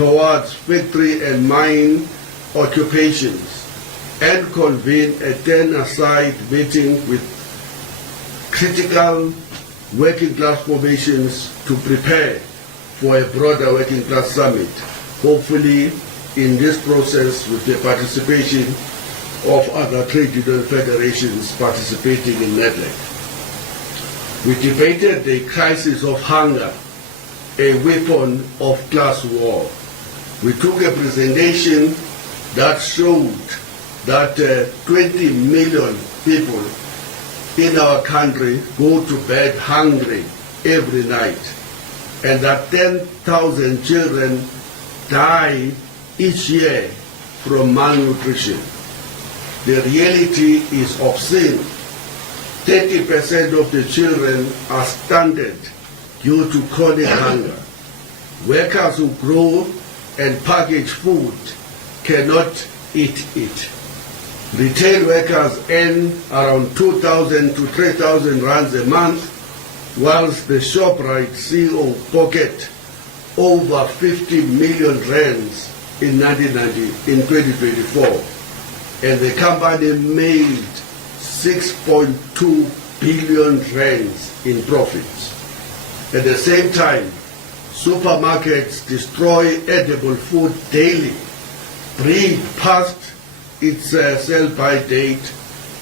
towards factory and mine occupations and convene a turn-aside meeting with critical working class formations to prepare for a broader working class summit, hopefully in this process with the participation of other trade union federations participating in NEDLEC. We debated the crisis of hunger, a weapon of class war. We took a presentation that showed that 20 million people in our country go to bed hungry every night, and that 10,000 children die each year from malnutrition. The reality is obscene. 30% of the children are stunted due to chronic hunger. Workers who grow and package food cannot eat it. Retail workers earn around 2,000 to 3,000 rands a month, whilst the ShopRite CEO pocket over 50 million rands in 2024, and the company made 6.2 billion rands in profits. At the same time, supermarkets destroy edible food daily, breed past its sell-by date,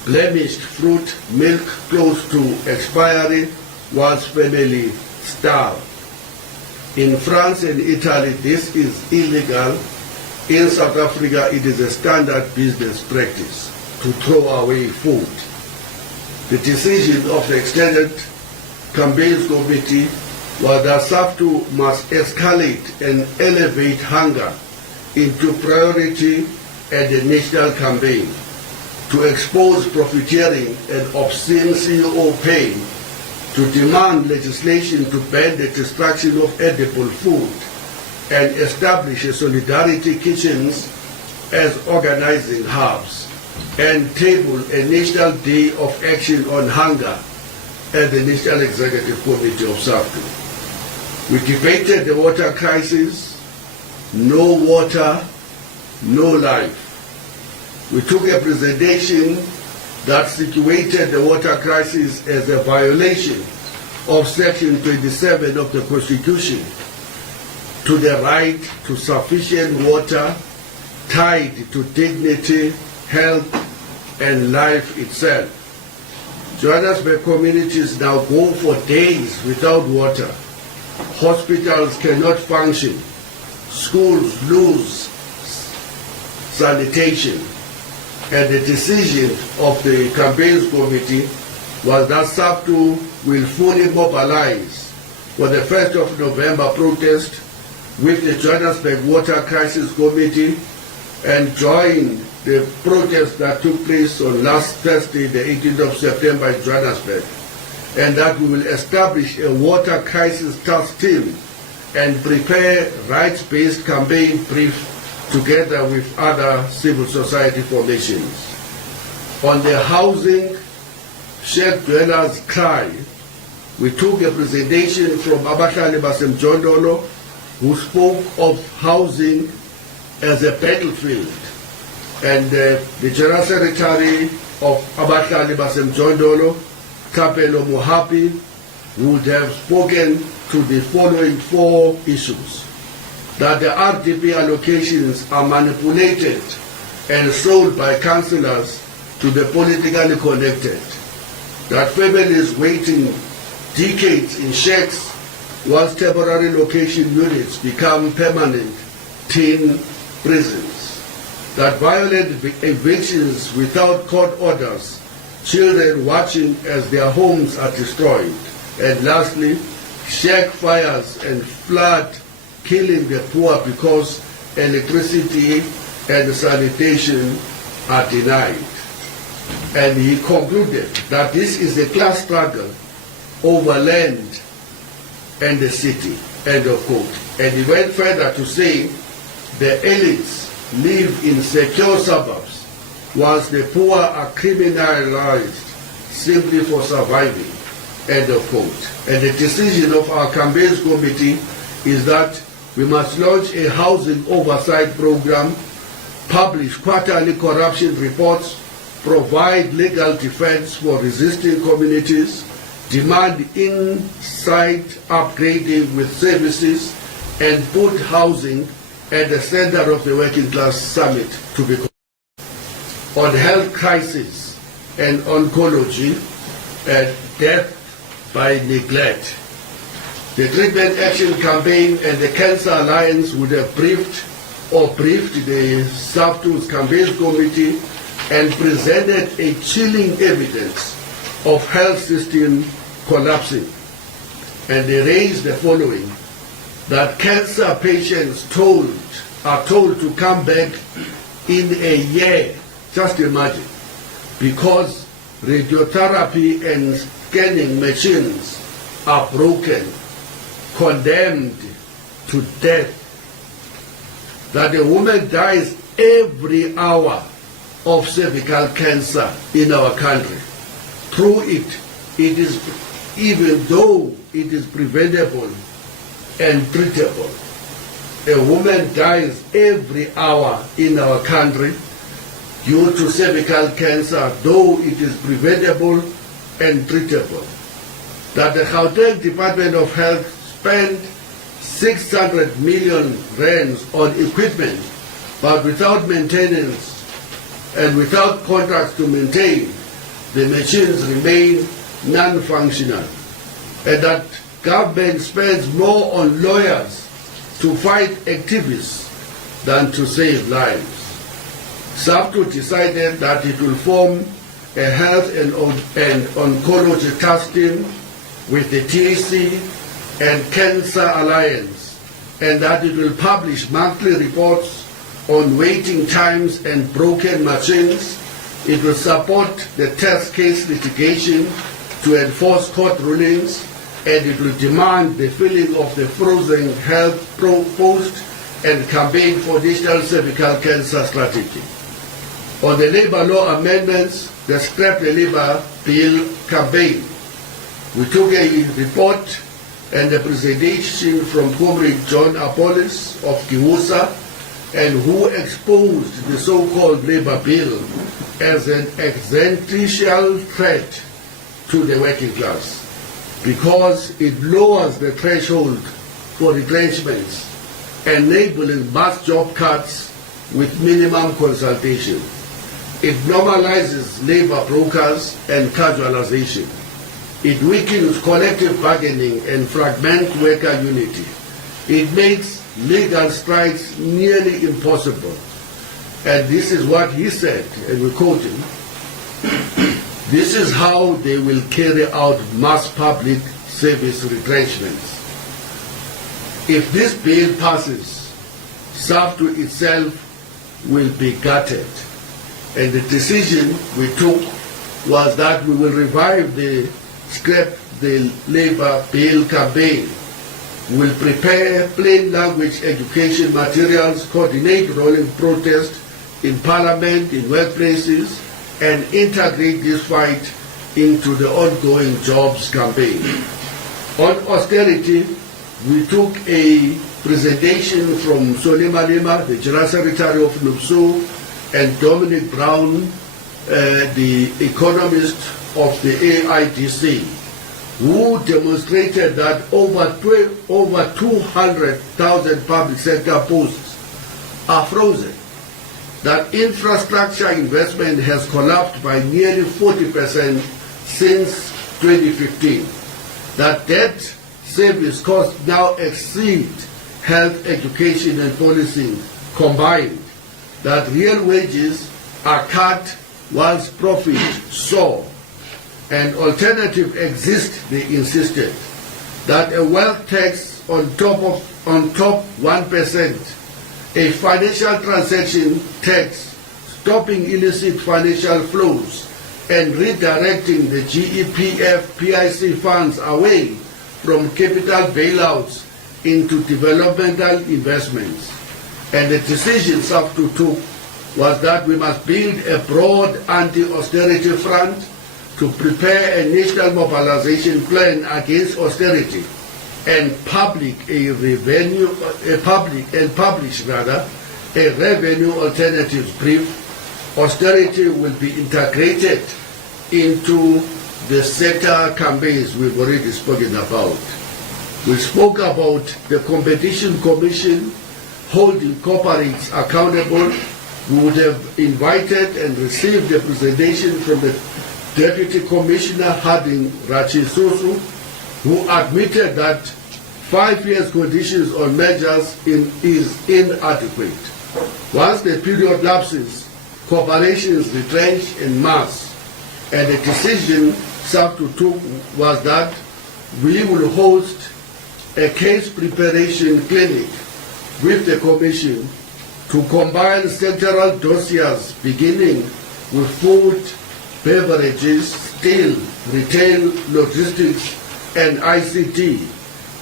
blemished fruit, milk close to expiry, whilst families starve. In France and Italy, this is illegal. In South Africa, it is a standard business practice to throw away food. The decision of the Extended Campaigns Committee was that SAFTU must escalate and elevate hunger into priority at the national campaign, to expose profiteering and obscene CEO pay, to demand legislation to ban the destruction of edible food, and establish a solidarity kitchens as organizing hubs, and table a national day of action on hunger at the National Executive Committee of SAFTU. We debated the water crisis. No water, no life. We took a presentation that situated the water crisis as a violation of Section 27 of the Constitution, to the right to sufficient water tied to dignity, health, and life itself. Johannesburg communities now go for days without water. Hospitals cannot function. Schools lose sanitation. And the decision of the campaigns committee was that SAFTU will fully mobilize for the 1st of November protest with the Johannesburg Water Crisis Committee and join the protest that took place on last Thursday, the 18th of September in Johannesburg, and that we will establish a water crisis task team and prepare rights-based campaign brief together with other civil society formations. On the housing, shared dwellers cry, we took a presentation from Abahlali Basemjondolo, who spoke of housing as a battlefield. And the General Secretary of Abahlali Basemjondolo, Kapelo Mohapi, would have spoken to the following 4 issues: that the RDP allocations are manipulated and sold by councillors to the politically connected, that families waiting decades in shacks whilst temporary location units become permanent teen prisons, that violent evictions without court orders, children watching as their homes are destroyed, and lastly, shack fires and flood killing the poor because electricity and sanitation are denied. And he concluded that this is a class struggle over land and the city, end of quote. And he went further to say the elites live in secure suburbs whilst the poor are criminalized simply for surviving, end of quote. And the decision of our campaigns committee is that we must launch a housing oversight program, publish quarterly corruption reports, provide legal defense for resisting communities, demand inside upgrading with services, and put housing at the center of the Working Class Summit to be on health crisis and oncology and death by neglect. The Treatment Action Campaign and the Cancer Alliance would have briefed the SAFTU Campaigns Committee and presented a chilling evidence of health system collapsing. And they raised the following, that cancer patients are told to come back in a year, just imagine, because radiotherapy and scanning machines are broken, condemned to death, that a woman dies every hour of cervical cancer in our country. Through it is, even though it is preventable and treatable, a woman dies every hour in our country due to cervical cancer, though it is preventable and treatable. That the Gauteng Department of Health spent 600 million rands on equipment, but without maintenance and without contracts to maintain, the machines remain non-functional. And that government spends more on lawyers to fight activists than to save lives. SAFTU decided that it will form a health and oncology task team with the TAC and Cancer Alliance, and that it will publish monthly reports on waiting times and broken machines. It will support the test case litigation to enforce court rulings, and it will demand the filling of the frozen health post and campaign for digital cervical cancer strategy. On the labor law amendments, the Scrap the Labor Bill campaign, we took a report and a presentation from Comrade John Apollos of Kiwusa, and who exposed the so-called labor bill as an existential threat to the working class, because it lowers the threshold for retrenchments, enabling mass job cuts with minimum consultation. It normalizes labor brokers and casualization. It weakens collective bargaining and fragments worker unity. It makes legal strikes nearly impossible. And this is what he said, and we quote him, this is how they will carry out mass public service retrenchments. If this bill passes, SAFTU itself will be gutted. And the decision we took was that we will revive the Scrap the Labor Bill campaign. We will prepare plain language education materials, coordinate rolling protest in parliament, in workplaces, and integrate this fight into the ongoing jobs campaign. On austerity, we took a presentation from Solima Lima, the General Secretary of NUPSU, and Dominic Brown, the economist of the AIDC, who demonstrated that over 200,000 public sector posts are frozen, that infrastructure investment has collapsed by nearly 40% since 2015, that debt service costs now exceed health, education, and policing combined, that real wages are cut whilst profits soar. An alternative exists, they insisted, that a wealth tax on top 1%, a financial transaction tax, stopping illicit financial flows, and redirecting the GEPF PIC funds away from capital bailouts into developmental investments. And the decision SAFTU took was that we must build a broad anti-austerity front to prepare a national mobilization plan against austerity and publish a revenue alternatives brief, austerity will be integrated into the sector campaigns we've already spoken about. We spoke about the Competition Commission holding corporates accountable. We would have invited and received a presentation from the Deputy Commissioner Harding Rachisusu, who admitted that 5 years conditions on measures is inadequate. Once the period lapses, corporations retrench en masse, and the decision SAFTU took was that we will host a case preparation clinic with the Commission to combine sectoral dossiers beginning with food, beverages, steel, retail, logistics, and ICT,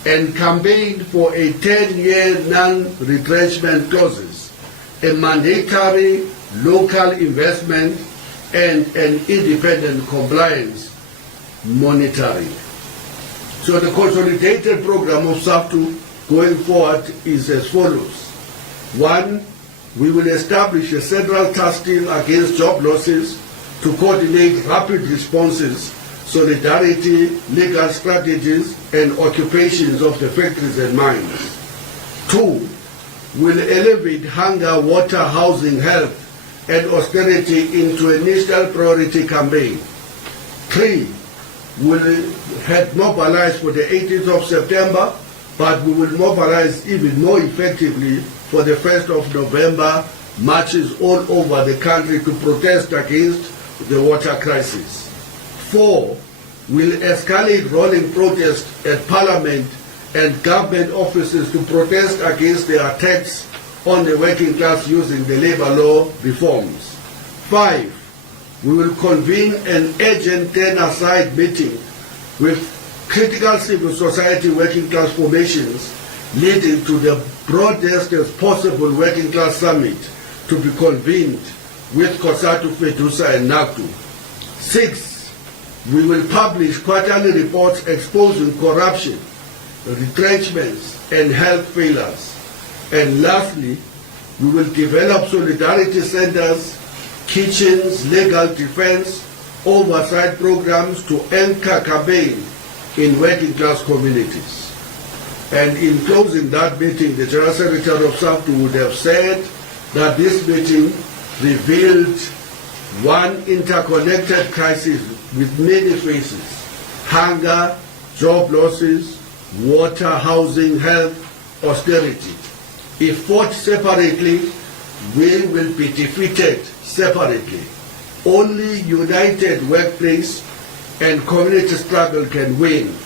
and campaigned for a 10-year non-retrenchment clauses, a mandatory local investment, and an independent compliance monitoring. So the consolidated program of SAFTU going forward is as follows. 1, we will establish a central task team against job losses to coordinate rapid responses, solidarity, legal strategies, and occupations of the factories and mines. 2, will elevate hunger, water, housing, health, and austerity into a national priority campaign. 3, will have mobilized for the 18th of September, but we will mobilize even more effectively for the 1st of November, marches all over the country to protest against the water crisis. 4, will escalate rolling protests at Parliament and government offices to protest against the attacks on the working class using the labor law reforms. 5, we will convene an urgent turn-aside meeting with critical civil society working class formations leading to the broadest as possible working class summit to be convened with COSATU, FEDUSA, and NACTU. 6, we will publish quarterly reports exposing corruption, retrenchments, and health failures. And lastly, we will develop solidarity centers, kitchens, legal defense, oversight programs to anchor campaign in working class communities. And in closing that meeting, the General Secretary of SAFTU would have said that this meeting revealed one interconnected crisis with many faces: hunger, job losses, water, housing, health, austerity. If fought separately, we will be defeated separately. Only united workplace and community struggle can win.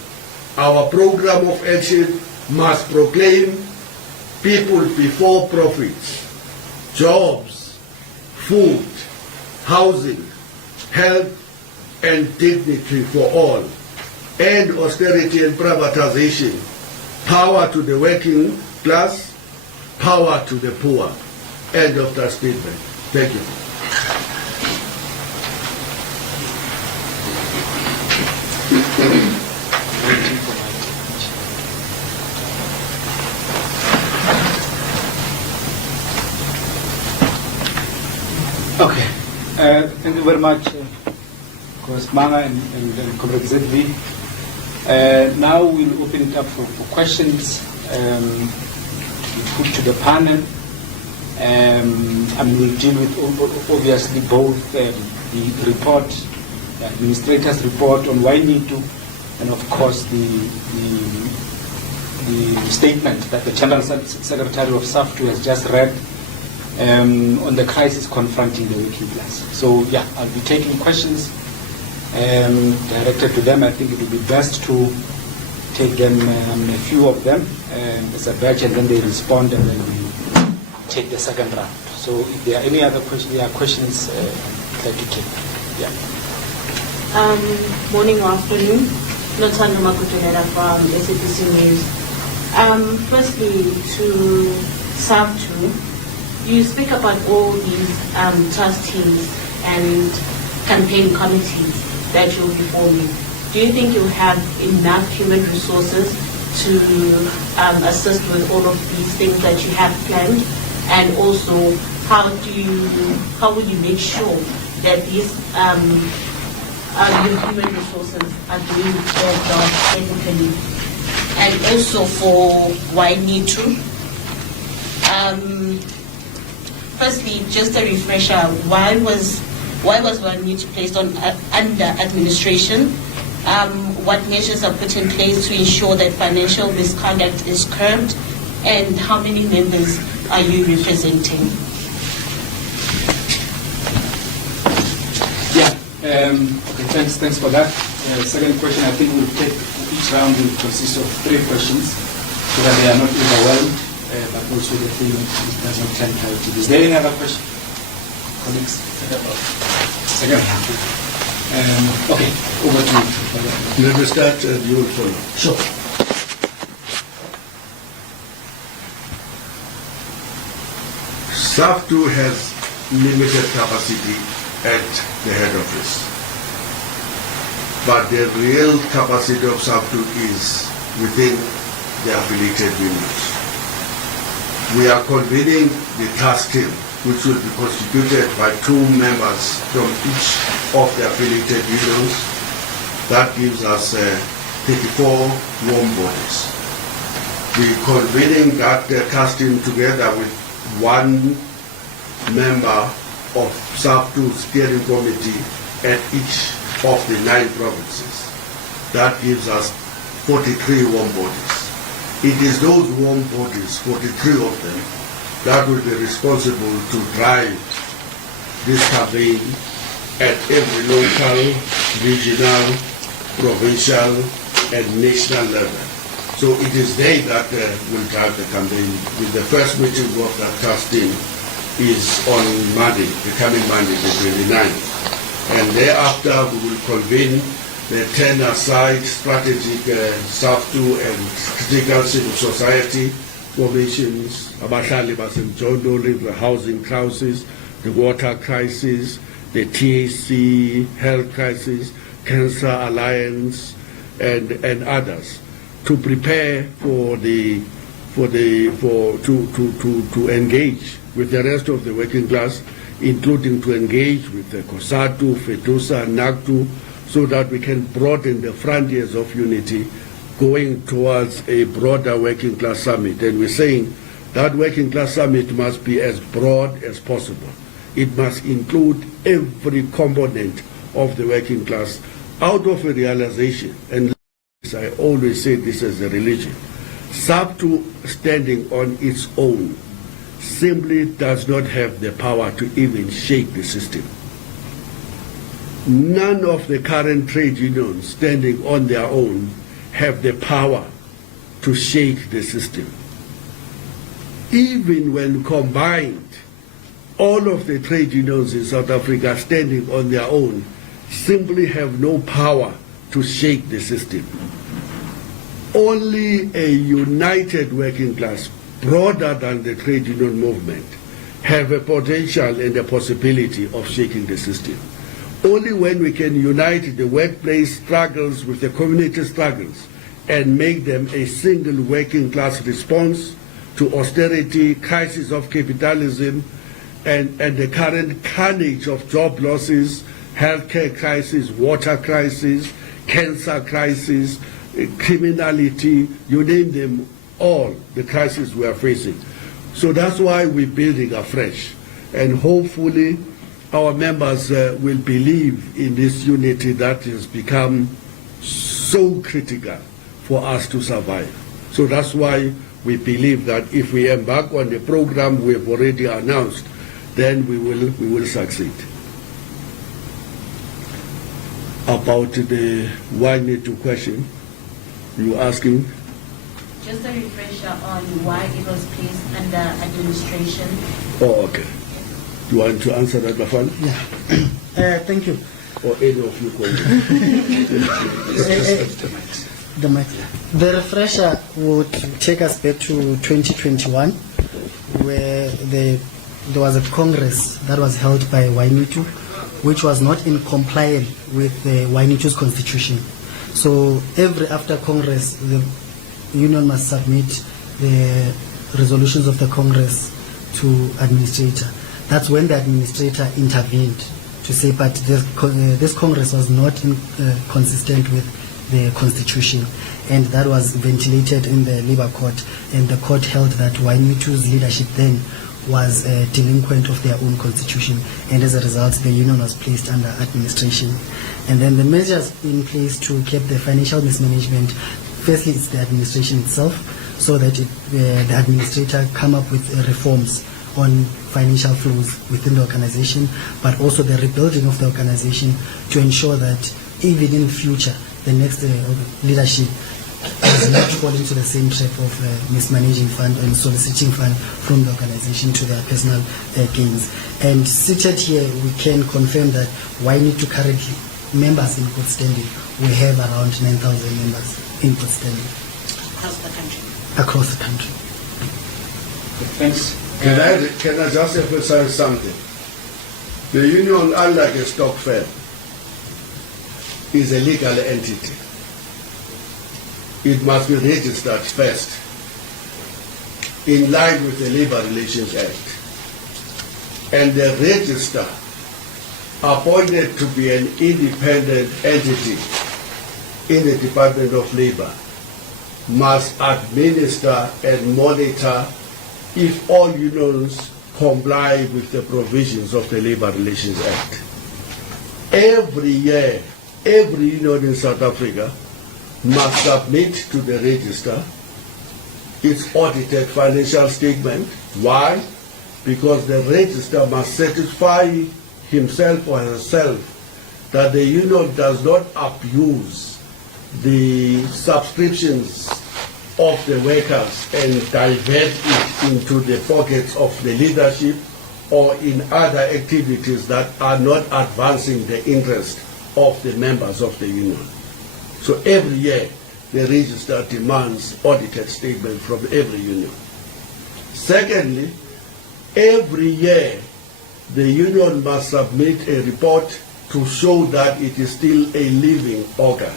Our program of action must proclaim people before profits, jobs, food, housing, health, and dignity for all, end austerity and privatization, power to the working class, power to the poor. End of that statement. Thank you. Okay, thank you very much, Comrade Manga and Comrade ZV. Now we'll open it up for questions to be put to the panel. And we'll deal with obviously both the report, the administrator's report on YNITU, and of course the statement that the General Secretary of SAFTU has just read on the crisis confronting the working class. So yeah, I'll be taking questions directed to them. I think it would be best to take them, a few of them as a batch, and then they respond, and then we take the second round. So if there are any other questions, I'd like to take. Yeah. Morning or afternoon. Notando Makutonera from SAFTU News. Firstly, to SAFTU, you speak about all these task teams and campaign committees that you'll be forming. Do you think you'll have enough human resources to assist with all of these things that you have planned? And also, how will you make sure that these human resources are doing their job technically? And also for YNITU, firstly, just a refresher, why was YNITU placed under administration? What measures are put in place to ensure that financial misconduct is curbed? And how many members are you representing? Okay, thanks for that. Second question, I think we'll take each round will consist of 3 questions so that they are not overwhelmed, but also the thing does not tend to. Is there any other question? Colleagues? Second round. Okay, over to you. Let me start and you will follow. Sure. SAFTU has limited capacity at the head office. But the real capacity of SAFTU is within the affiliated unions. We are convening the task team, which will be constituted by 2 members from each of the affiliated unions. That gives us 34 warm bodies. We are convening that task team together with 1 member of SAFTU steering committee at each of the 9 provinces. That gives us 43 warm bodies. It is those warm bodies, 43 of them, that will be responsible to drive this campaign at every local, regional, provincial, and national level. So it is they that will drive the campaign. With the first meeting of that task team is on Monday, the coming Monday, the 29th. And thereafter we will convene the 10 aside strategic SAFTU and critical civil society formations, Abahlali basemjondoli, the housing crisis, the water crisis, the TAC health crisis, Cancer Alliance, and others, to prepare to engage with the rest of the working class, including to engage with the COSATU, FETUSA, NACTU, so that we can broaden the frontiers of unity going towards a broader working class summit. And we're saying that working class summit must be as broad as possible. It must include every component of the working class out of a realization, and I always say this as a religion, SAFTU standing on its own simply does not have the power to even shake the system. None of the current trade unions standing on their own have the power to shake the system. Even when combined, all of the trade unions in South Africa standing on their own simply have no power to shake the system. Only a united working class, broader than the trade union movement, have a potential and a possibility of shaking the system. Only when we can unite the workplace struggles with the community struggles and make them a single working class response to austerity, crisis of capitalism, and the current carnage of job losses, healthcare crisis, water crisis, cancer crisis, criminality, you name them all, the crises we are facing. So that's why we're building afresh. And hopefully our members will believe in this unity that has become so critical for us to survive. So that's why we believe that if we embark on the program we have already announced, then we will succeed. About the YNITU question you're asking? Just a refresher on why it was placed under administration. Oh, okay. Do you want to answer that, Bafana? Yeah. Thank you. Or any of you? The mic. The refresher would take us back to 2021, where there was a congress that was held by YNITU, which was not in compliance with the YNITU's constitution. So every after congress, union must submit the resolutions of the Congress to administrator. That's when the administrator intervened to say, but this Congress was not consistent with the Constitution, and that was ventilated in the Labour Court, and the court held that Wainitu's leadership then was delinquent of their own constitution, and as a result the union was placed under administration. And then the measures in place to keep the financial mismanagement, firstly it's the administration itself, so that the administrator come up with reforms on financial flows within the organization, but also the rebuilding of the organization to ensure that even in future the next leadership does not fall into the same trap of mismanaging fund and soliciting fund from the organization to their personal gains. And seated here, we can confirm that Wainitu currently members in good standing, we have around 9,000 members in good standing. Across the country. Across the country. Thanks. Can I just emphasize something? The union, unlike a stock firm, is a legal entity. It must be registered first in line with the Labour Relations Act. And the register, appointed to be an independent entity in the Department of Labour, must administer and monitor if all unions comply with the provisions of the Labour Relations Act. Every year, every union in South Africa must submit to the register its audited financial statement. Why? Because the register must satisfy himself or herself that the union does not abuse the subscriptions of the workers and divert it into the pockets of the leadership or in other activities that are not advancing the interest of the members of the union. So every year the register demands audited statement from every union. Secondly, every year the union must submit a report to show that it is still a living organ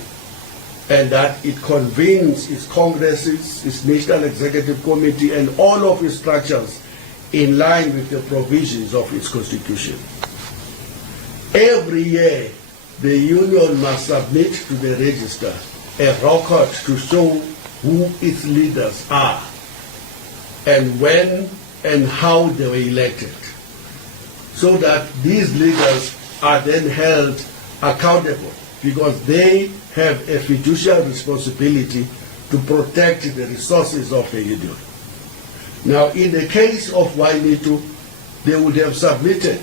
and that it convenes its congresses, its National Executive Committee and all of its structures in line with the provisions of its constitution. Every year the union must submit to the register a record to show who its leaders are and when and how they were elected, so that these leaders are then held accountable because they have a fiduciary responsibility to protect the resources of the union. Now, in the case of Wainitu, they would have submitted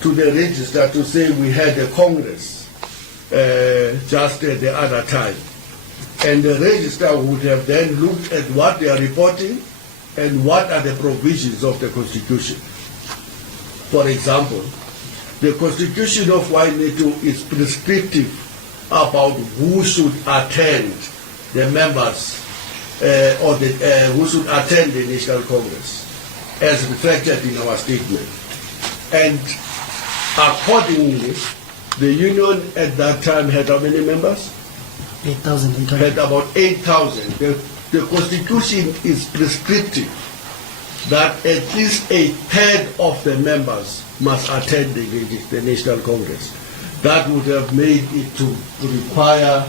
to the register to say we had a Congress just the other time. And the register would have then looked at what they are reporting and what are the provisions of the Constitution. For example, the Constitution of Wainitu is prescriptive about who should attend the members or who should attend the National Congress, as reflected in our statement. And accordingly, the union at that time had how many members? 8,800. Had about 8,000. The Constitution is prescriptive that at least a third of the members must attend the National Congress. That would have made it to require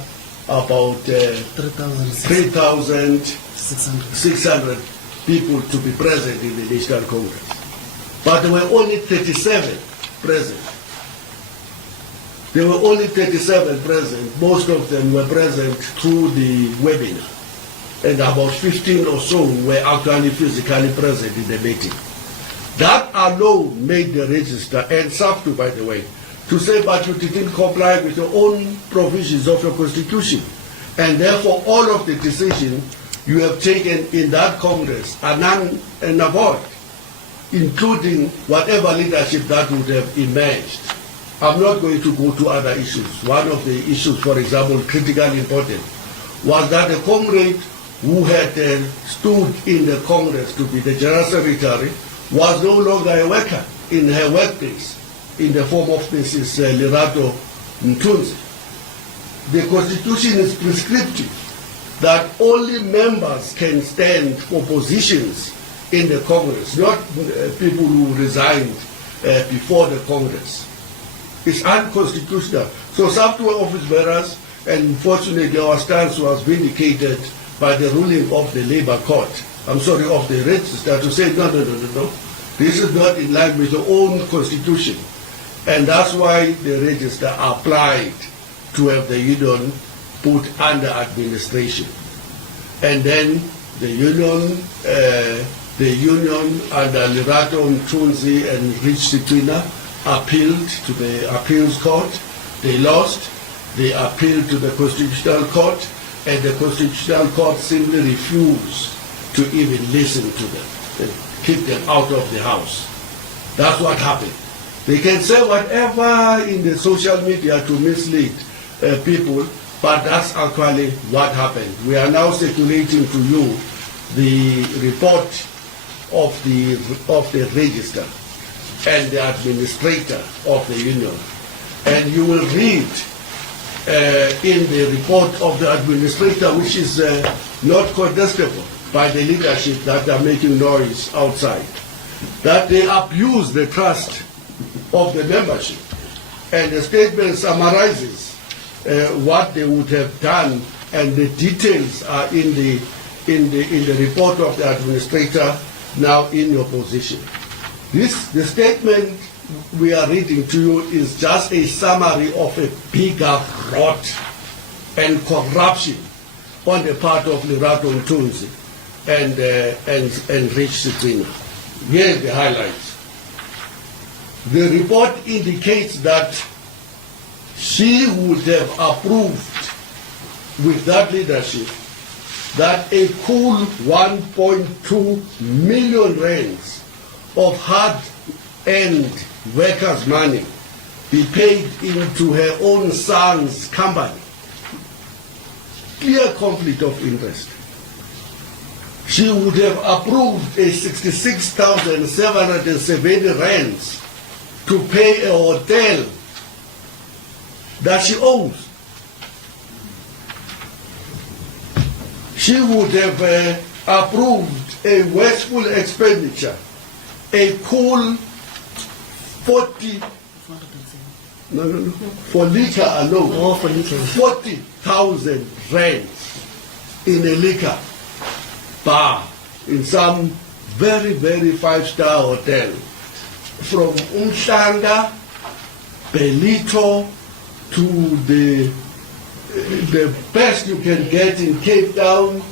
about 3,600 people to be present in the National Congress. But there were only 37 present. There were only 37 present. Most of them were present through the webinar. And about 15 or so were actually physically present in the meeting. That alone made the register, and SAFTU, by the way, to say, but you didn't comply with your own provisions of your constitution. And therefore, all of the decisions you have taken in that Congress are none and void, including whatever leadership that would have emerged. I'm not going to go to other issues. One of the issues, for example, critically important, was that the comrade who had stood in the Congress to be the General Secretary was no longer a worker in her workplace, in the form of Mrs. Lerato Mtunzi. The Constitution is prescriptive that only members can stand for positions in the Congress, not people who resigned before the Congress. It's unconstitutional. So SAFTU office bearers, and fortunately our stance was vindicated by the ruling of the Labour Court, of the register, to say no, this is not in line with the own constitution. And that's why the register applied to have the union put under administration. And then the union under Lerato Ntunzi and Rich Sitwina appealed to the appeals court. They lost. They appealed to the Constitutional Court, and the Constitutional Court simply refused to even listen to them and keep them out of the House. That's what happened. They can say whatever in the social media to mislead people, but that's actually what happened. We are now circulating to you the report of the register and the administrator of the union. And you will read in the report of the administrator, which is not contestable by the leadership that are making noise outside, that they abuse the trust of the membership. And the statement summarizes what they would have done, and the details are in the report of the administrator now in your position. The statement we are reading to you is just a summary of a bigger fraud and corruption on the part of Lerato Ntunzi and Rich Sitwina. Here are the highlights. The report indicates that she would have approved with that leadership that a cool 1.2 million rands of hard-earned workers' money be paid into her own son's company. Clear conflict of interest. She would have approved a 66,770 rands to pay a hotel that she owns. She would have approved a wasteful expenditure, a cool 40, for liquor alone, Oh, for liquor. 40,000 rands in a liquor bar in some very, very five-star hotel. From Umhlanga, Belito, to the best you can get in Cape Town,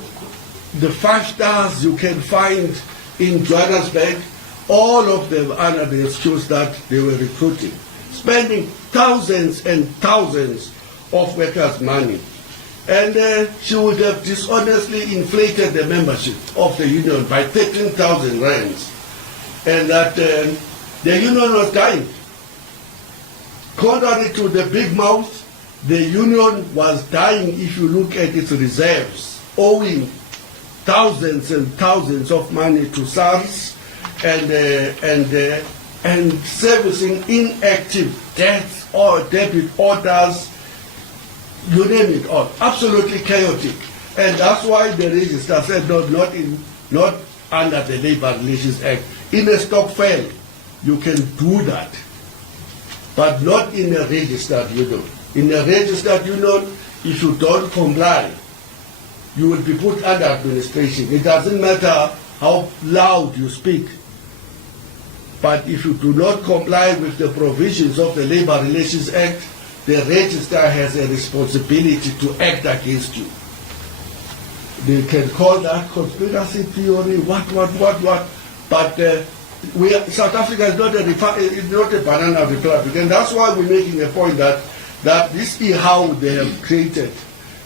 the 5 stars you can find in Johannesburg, all of them under the excuse that they were recruiting, spending thousands and thousands of workers' money. And she would have dishonestly inflated the membership of the union by 13,000 rands. And that the union was dying. Contrary to the big mouth, the union was dying if you look at its reserves, owing thousands and thousands of money to SARS and servicing inactive debts or debit orders, you name it all. Absolutely chaotic. And that's why the register said not under the Labour Relations Act. In a stock fail, you can do that, but not in a registered union. In a registered union, if you don't comply, you will be put under administration. It doesn't matter how loud you speak, but if you do not comply with the provisions of the Labour Relations Act, the register has a responsibility to act against you. They can call that conspiracy theory, what, but South Africa is not a banana republic, and that's why we're making a point that this how they have created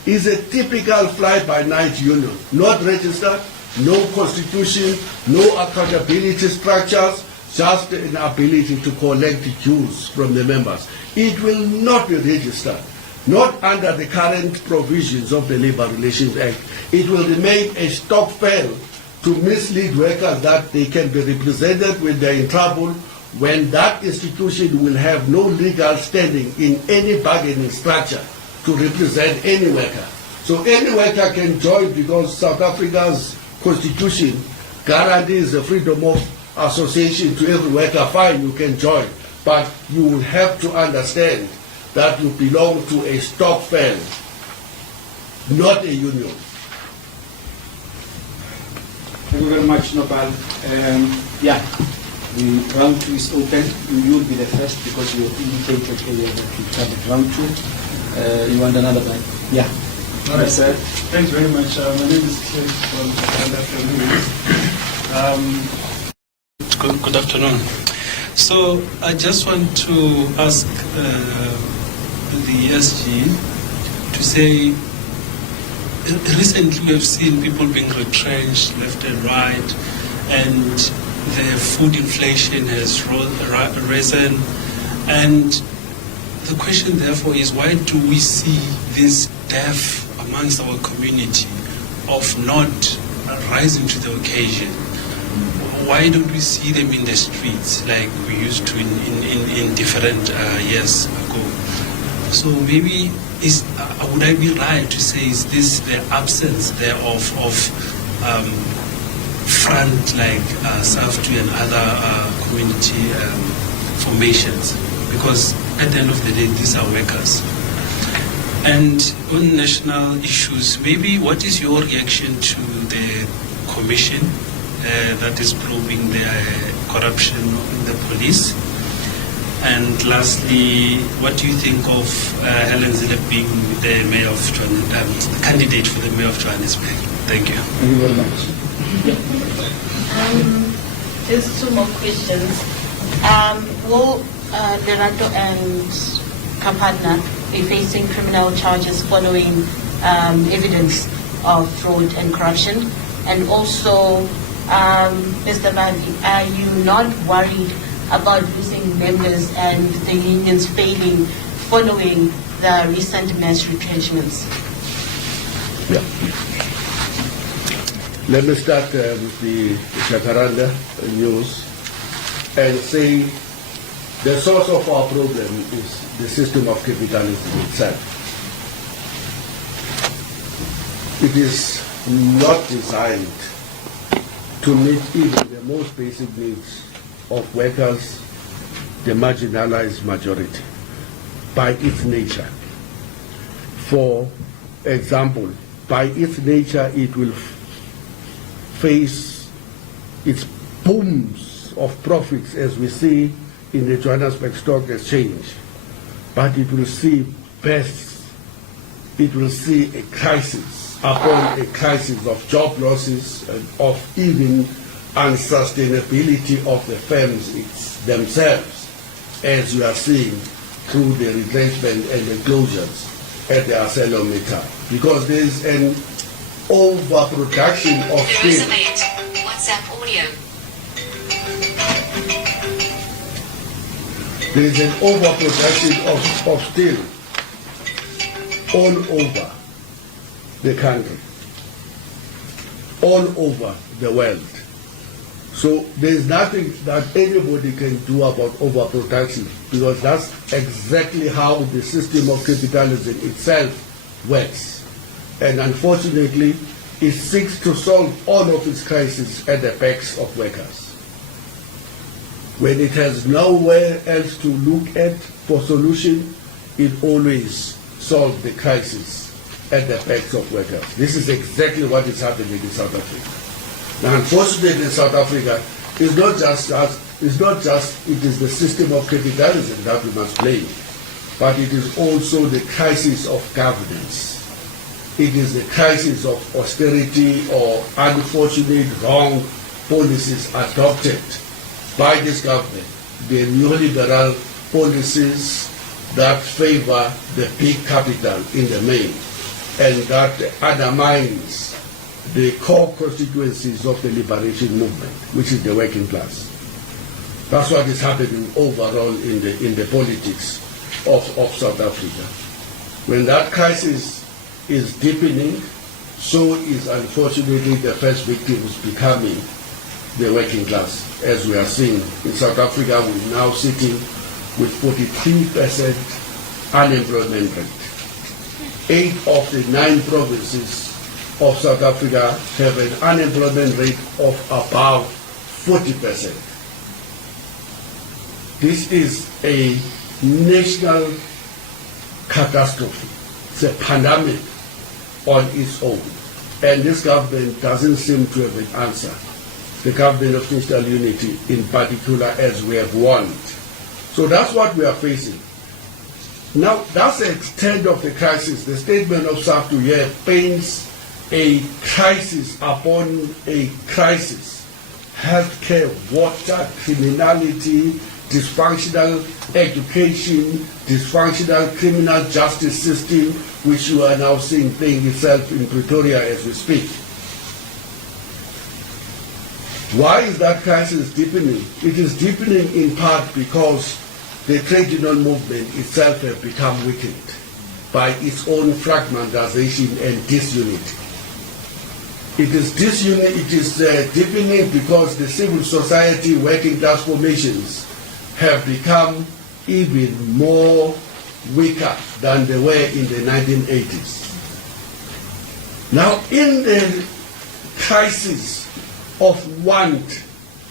is a typical fly-by-night union, not registered, no constitution, no accountability structures, just an ability to collect dues from the members. It will not be registered, not under the current provisions of the Labour Relations Act. It will remain a stock fail to mislead workers that they can be represented when they're in trouble, when that institution will have no legal standing in any bargaining structure to represent any worker. So any worker can join because South Africa's constitution guarantees the freedom of association to every worker. Fine, you can join. But you will have to understand that you belong to a stock firm, not a union. Thank you very much, Nopal. Yeah, the round two is open. You will be the first because you indicated earlier that you started round two. You want another bite? Yeah. All right, sir. Thanks very much. My name is Cliff from Indaba. Good afternoon. So I just want to ask the SG to say, recently we have seen people being retrenched left and right, and the food inflation has risen, and the question therefore is, why do we see this dearth amongst our community of not rising to the occasion? Why don't we see them in the streets like we used to in different years ago? So maybe would I be right to say, is this the absence there of front like SAFTU and other community formations? Because at the end of the day, these are workers. And on national issues, maybe what is your reaction to the commission that is probing the corruption in the police? And lastly, what do you think of Helen Zille being the mayor of the candidate for the mayor of Johannesburg? Thank you. Thank you very much. Just two more questions. Will Lerato and Kapadna be facing criminal charges following evidence of fraud and corruption? And also, Mr. Bandi, are you not worried about losing members and the unions failing following the recent mass retrenchments? Yeah. Let me start with the Jacaranda news and say the source of our problem is the system of capitalism itself. It is not designed to meet even the most basic needs of workers, the marginalized majority, by its nature. For example, by its nature, it will face its booms of profits as we see in the Johannesburg Stock Exchange, but it will see bursts, it will see a crisis upon a crisis of job losses and of even unsustainability of the firms themselves, as you are seeing through the retrenchment and the closures at the ArcelorMittal, because there is an overproduction of steel. WhatsApp audio. There is an overproduction of steel all over the country, all over the world. So there is nothing that anybody can do about overproduction, because that's exactly how the system of capitalism itself works. And unfortunately, it seeks to solve all of its crises at the backs of workers, when it has nowhere else to look at for solution. It always solves the crisis at the backs of workers. This is exactly what is happening in South Africa. Now, unfortunately, in South Africa, it's not just it is the system of capitalism that we must blame, but it is also the crisis of governance. It is the crisis of austerity or unfortunate wrong policies adopted by this government, the neoliberal policies that favor the big capital in the main, and that undermines the core constituencies of the liberation movement, which is the working class. That's what is happening overall in the politics of South Africa. When that crisis is deepening, so is unfortunately the first victims becoming the working class. As we are seeing in South Africa, we're now sitting with 43% unemployment rate. 8 of the 9 provinces of South Africa have an unemployment rate of above 40%. This is a national catastrophe. It's a pandemic on its own. And this government doesn't seem to have an answer. The government of national unity in particular, as we have warned. So that's what we are facing. Now, that's the extent of the crisis. The statement of SAFTU here paints a crisis upon a crisis. Healthcare, water, criminality, dysfunctional education, dysfunctional criminal justice system, which you are now seeing playing itself in Pretoria as we speak. Why is that crisis deepening? It is deepening in part because the trade union movement itself has become weakened by its own fragmentization and disunity. It is deepening because the civil society working class formations have become even more weaker than they were in the 1980s. Now, in the crisis of want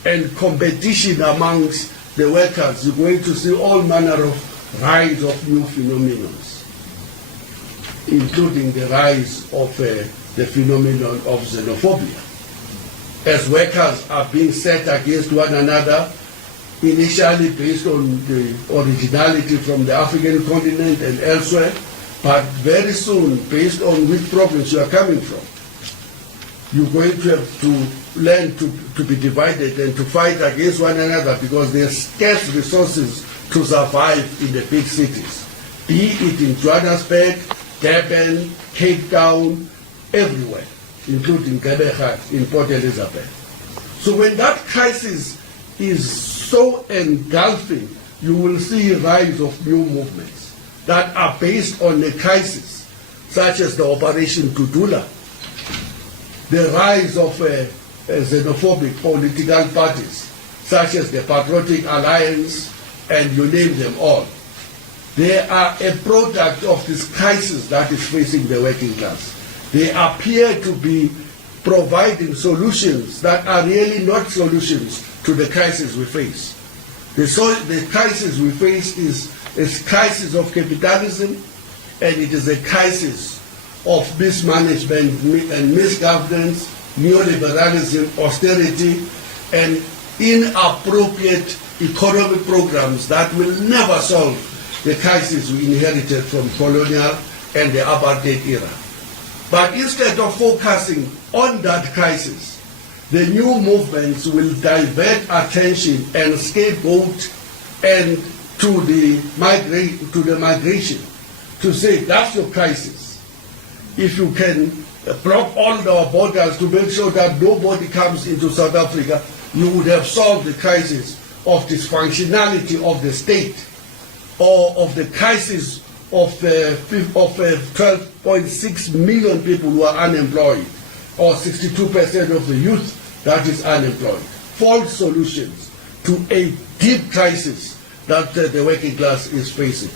and competition amongst the workers, you're going to see all manner of rise of new phenomena, including the rise of the phenomenon of xenophobia. As workers are being set against one another, initially based on the originality from the African continent and elsewhere, but very soon based on which province you are coming from. You're going to have to learn to be divided and to fight against one another because there are scarce resources to survive in the big cities, be it in Johannesburg, Durban, Cape Town, everywhere, including Gqeberha in Port Elizabeth. So when that crisis is so engulfing, you will see a rise of new movements that are based on a crisis, such as the Operation Tudula, the rise of xenophobic political parties, such as the Patriotic Alliance, and you name them all. They are a product of this crisis that is facing the working class. They appear to be providing solutions that are really not solutions to the crisis we face. The crisis we face is a crisis of capitalism, and it is a crisis of mismanagement and misgovernance, neoliberalism, austerity, and inappropriate economic programs that will never solve the crisis we inherited from colonial and the apartheid era. But instead of focusing on that crisis, the new movements will divert attention and scapegoat and to the migration, to say that's your crisis. If you can block all our borders to make sure that nobody comes into South Africa, you would have solved the crisis of dysfunctionality of the state, or of the crisis of 12.6 million people who are unemployed, or 62% of the youth that is unemployed. False solutions to a deep crisis that the working class is facing.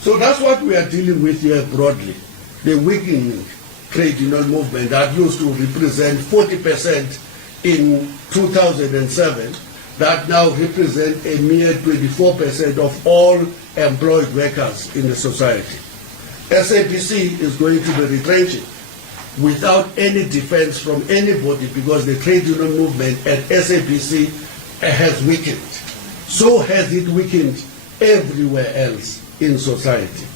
So that's what we are dealing with here broadly. The weakening trade union movement that used to represent 40% in 2007, that now represent a mere 24% of all employed workers in the society. SAPC is going to be retrenching without any defense from anybody because the trade union movement at SAPC has weakened. So has it weakened everywhere else in society.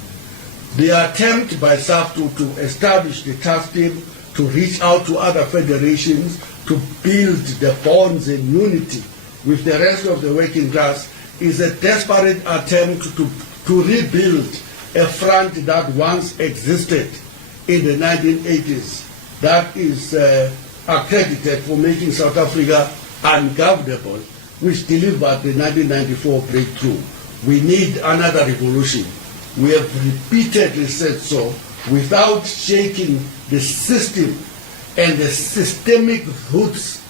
The attempt by SAFTU to establish the task team, to reach out to other federations, to build the bonds and unity with the rest of the working class is a desperate attempt to rebuild a front that once existed in the 1980s that is accredited for making South Africa ungovernable, which delivered the 1994 breakthrough. We need another revolution. We have repeatedly said so without shaking the system and the systemic roots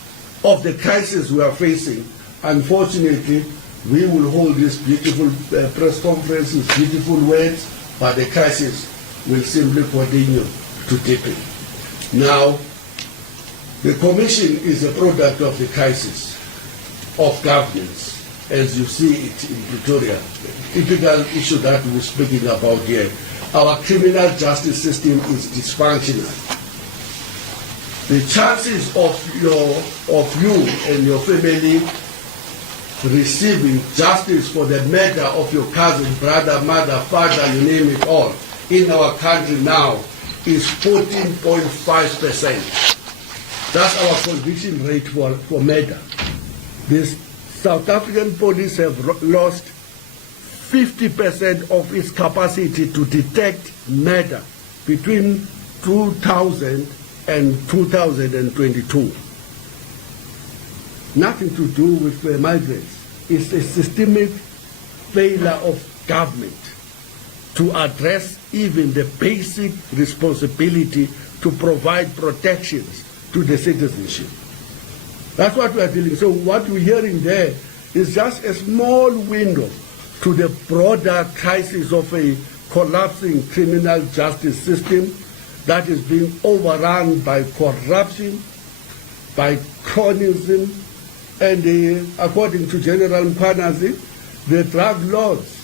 of the crisis we are facing. Unfortunately, we will hold these beautiful press conferences, beautiful words, but the crisis will simply continue to deepen. Now, the Commission is a product of the crisis of governance, as you see it in Pretoria. Typical issue that we're speaking about here. Our criminal justice system is dysfunctional. The chances of you and your family receiving justice for the murder of your cousin, brother, mother, father, you name it all, in our country now is 14.5%. That's our conviction rate for murder. The South African police have lost 50% of its capacity to detect murder between 2000 and 2022. Nothing to do with migrants. It's a systemic failure of government to address even the basic responsibility to provide protections to the citizenship. That's what we are dealing with. So what we're hearing there is just a small window to the broader crisis of a collapsing criminal justice system that is being overrun by corruption, by cronyism, and according to General Mkhwanazi, the drug lords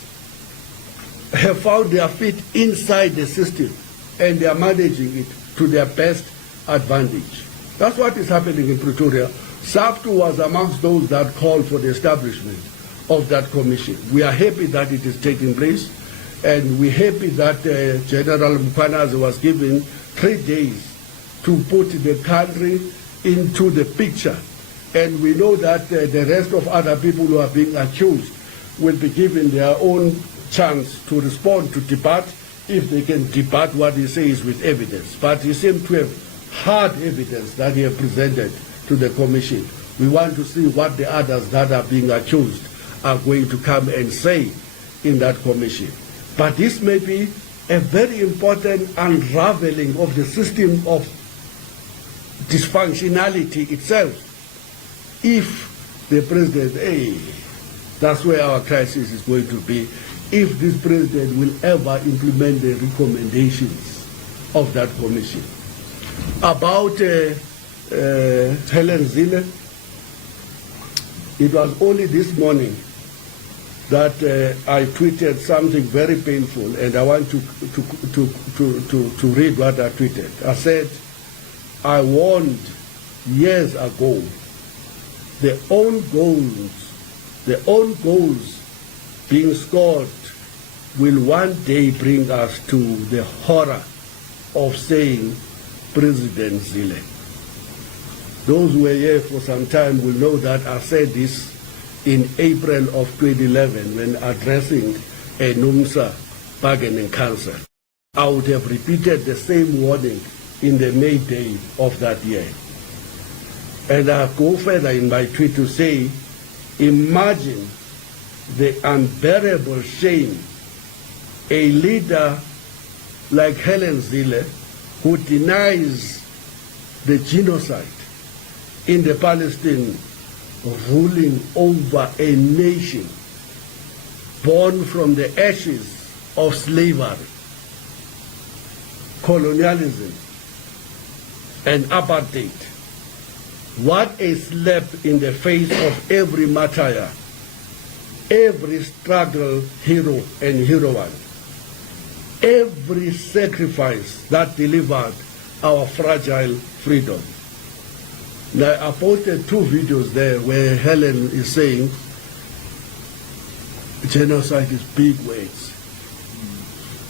have found their feet inside the system and they are managing it to their best advantage. That's what is happening in Pretoria. SAFTU was amongst those that called for the establishment of that commission. We are happy that it is taking place, and we're happy that General Mkhwanazi was given 3 days to put the country into the picture. And we know that the rest of other people who are being accused will be given their own chance to respond to debate if they can debate what he says with evidence. But he seems to have hard evidence that he has presented to the commission. We want to see what the others that are being accused are going to come and say in that commission. But this may be a very important unraveling of the system of dysfunctionality itself. If the president, that's where our crisis is going to be, if this president will ever implement the recommendations of that commission. About Helen Zille, it was only this morning that I tweeted something very painful, and I want to read what I tweeted. I said, I warned years ago, the own goals being scored will one day bring us to the horror of saying President Zille. Those who were here for some time will know that I said this in April of 2011 when addressing a NUMSA bargaining council. I would have repeated the same warning in the May Day of that year. And I go further in my tweet to say, imagine the unbearable shame a leader like Helen Zille, who denies the genocide in the Palestine, ruling over a nation born from the ashes of slavery, colonialism, and apartheid. What a slap in the face of every martyr, every struggle hero and heroine, every sacrifice that delivered our fragile freedom. Now, I posted 2 videos there where Helen is saying genocide is big words.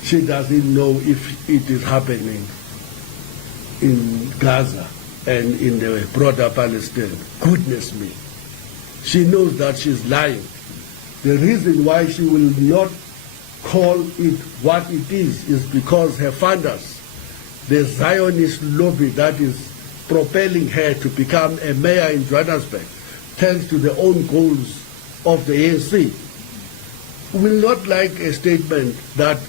She doesn't know if it is happening in Gaza and in the broader Palestine. Goodness me. She knows that she's lying. The reason why she will not call it what it is because her funders, the Zionist lobby that is propelling her to become a mayor in Johannesburg, thanks to the own goals of the ANC, will not like a statement that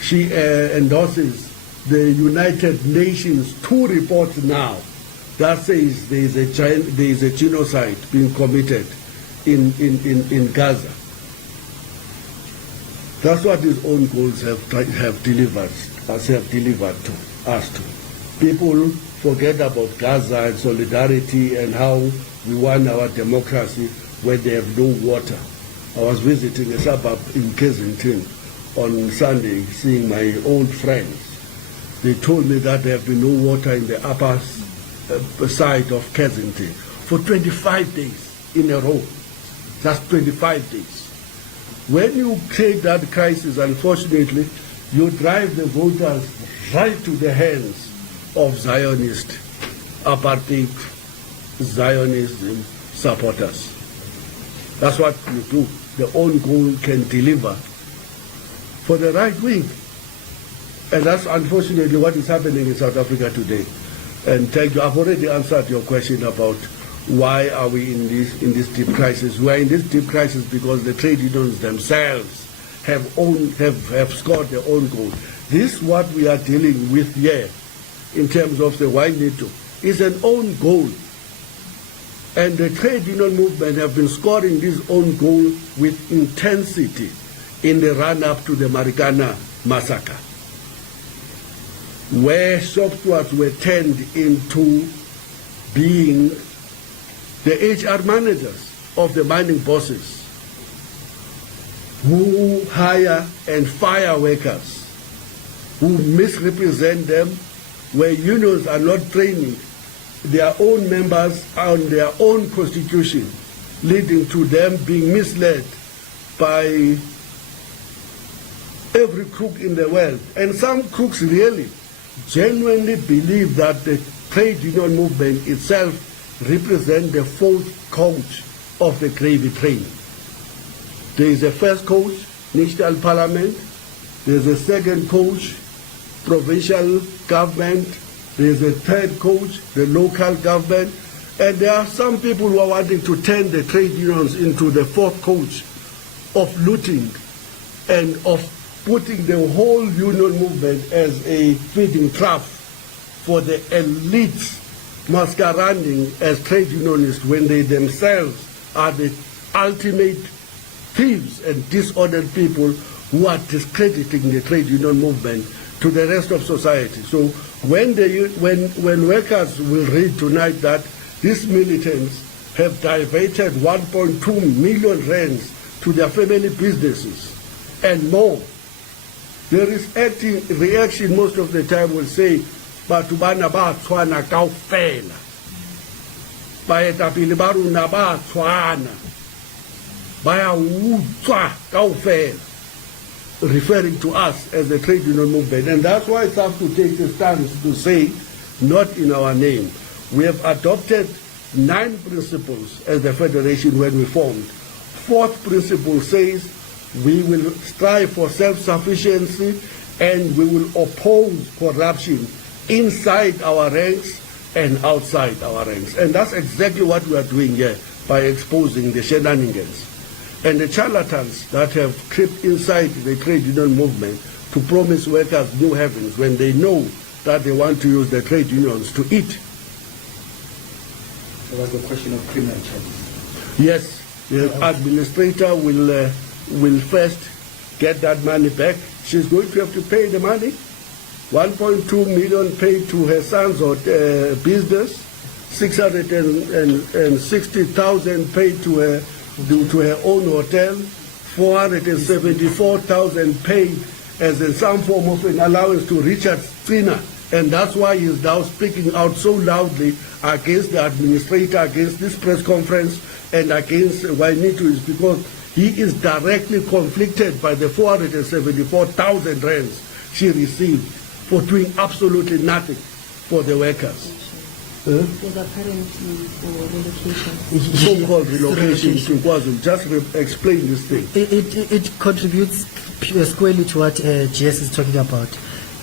she endorses the United Nations 2 reports now that says there is a genocide being committed in Gaza. That's what his own goals have delivered. have delivered to us to. People forget about Gaza and solidarity and how we won our democracy when they have no water. I was visiting a suburb in Kensington on Sunday, seeing my old friends. They told me that there have been no water in the upper side of Kensington for 25 days in a row. Just 25 days. When you create that crisis, unfortunately, you drive the voters right to the hands of Zionist, apartheid, Zionism supporters. That's what you do. The own goal can deliver for the right wing. And that's unfortunately what is happening in South Africa today. And thank you. I've already answered your question about why are we in this deep crisis. We are in this deep crisis because the trade unions themselves have scored their own goal. This what we are dealing with here in terms of the YNITU is an own goal. And the trade union movement have been scoring this own goal with intensity in the run-up to the Marikana massacre, where shop stewards were turned into being the HR managers of the mining bosses who hire and fire workers, who misrepresent them, where unions are not training their own members on their own constitution, leading to them being misled by every crook in the world. And some crooks really genuinely believe that the trade union movement itself represents the fourth coach of the gravy train. There is a first coach, national parliament. There is a second coach, provincial government. There is a third coach, the local government. And there are some people who are wanting to turn the trade unions into the fourth coach of looting and of putting the whole union movement as a feeding trough for the elites masquerading as trade unionists when they themselves are the ultimate thieves and disordered people who are discrediting the trade union movement to the rest of society. So when workers will read tonight that these militants have diverted 1.2 million rands to their family businesses and more, the reaction most of the time will say, batho bana ba tshwana kaofela, baetapele ba rona ba tshwana, ba ya utswa kaofela, referring to us as the trade union movement. And that's why SAFTU takes a stance to say, not in our name. We have adopted 9 principles as the federation when we formed. 4th principle says we will strive for self-sufficiency and we will oppose corruption inside our ranks and outside our ranks. And that's exactly what we are doing here by exposing the shenanigans and the charlatans that have crept inside the trade union movement to promise workers new heavens when they know that they want to use the trade unions to eat. There was the question of criminal charges. Yes, the administrator will first get that money back. She's going to have to pay the money. 1.2 million paid to her son's business, 660,000 paid to her own hotel, 474,000 paid as in some form of an allowance to Richard Striner. And that's why he's now speaking out so loudly against the administrator, against this press conference, and against YNITU, is because he is directly conflicted by the 474,000 rands she received for doing absolutely nothing for the workers. There's apparently for relocation. So-called relocation to KwaZulu. Just explain this thing. It contributes squarely to what GS is talking about.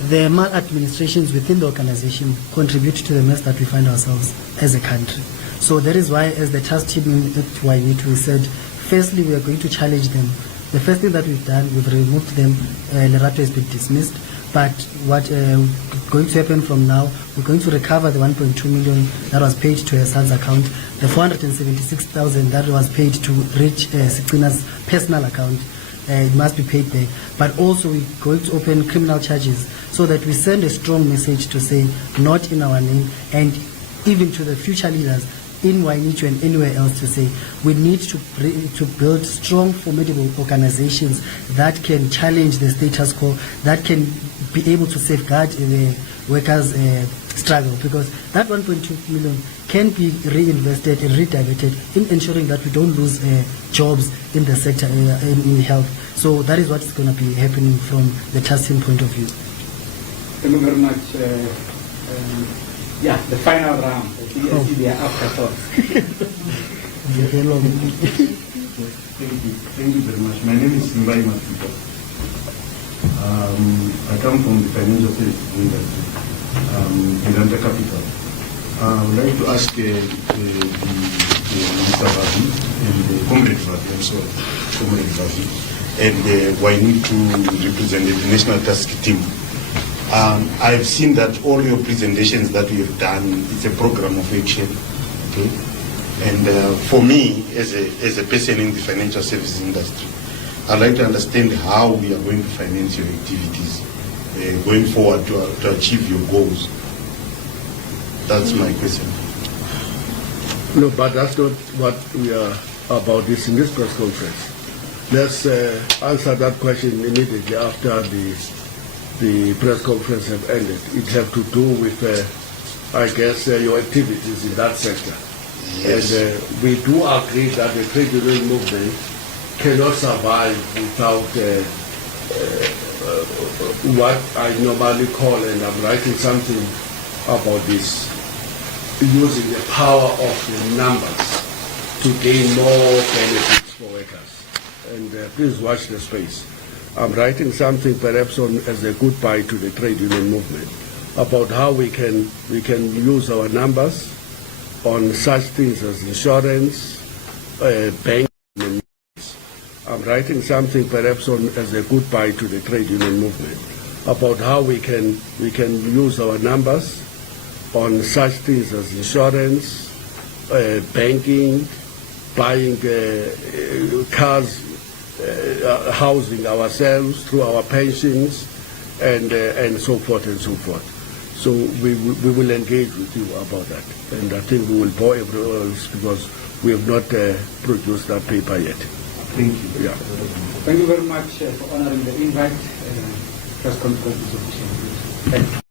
The maladministrations within the organization contribute to the mess that we find ourselves as a country. So that is why, as the task team at YNITU, we said, firstly, we are going to challenge them. The first thing that we've done, we've removed them. Lerato has been dismissed. But what going to happen from now, we're going to recover the 1.2 million that was paid to her son's account, the 476,000 that was paid to reach Sikrina's personal account. it must be paid back. But also we're going to open criminal charges so that we send a strong message to say not in our name, and even to the future leaders in YNITU and anywhere else to say we need to build strong, formidable organizations that can challenge the status quo, that can be able to safeguard the workers' struggle, because that 1.2 million can be reinvested and rediverted in ensuring that we don't lose jobs in the sector, in health. So that is what is going to be happening from the testing point of view. Thank you very much. Yeah, the final round. The afterthoughts. Thank you very much. My name is Indaba. I come from the financial services industry in the capital. I would like to ask Mr. Vavi and the Comrade Vavi, I'm sorry, Comrade Vavi, and YNITU represented the National Task Team. I've seen that all your presentations that we have done, it's a program of action, okay? And for me, as a person in the financial services industry, I'd like to understand how we are going to finance your activities going forward to achieve your goals. That's my question. No, but that's not what we are about this in this press conference. Let's answer that question immediately after the press conference have ended. It have to do with, I guess, your activities in that sector. Yes. And we do agree that the trade union movement cannot survive without what I normally call, and I'm writing something about this, using the power of the numbers to gain more benefits for workers. And please watch the space. I'm writing something perhaps on as a goodbye to the trade union movement about how we can use our numbers on such things as insurance, banking. I'm writing something perhaps on as a goodbye to the trade union movement about how we can use our numbers on such things as insurance, banking, buying cars, housing ourselves through our pensions, and so forth and so forth. So we will engage with you about that, and I think we will bore everyone else because we have not produced that paper yet. Thank you. Yeah. Thank you very much for honoring the invite. Press conference is official. Thank you.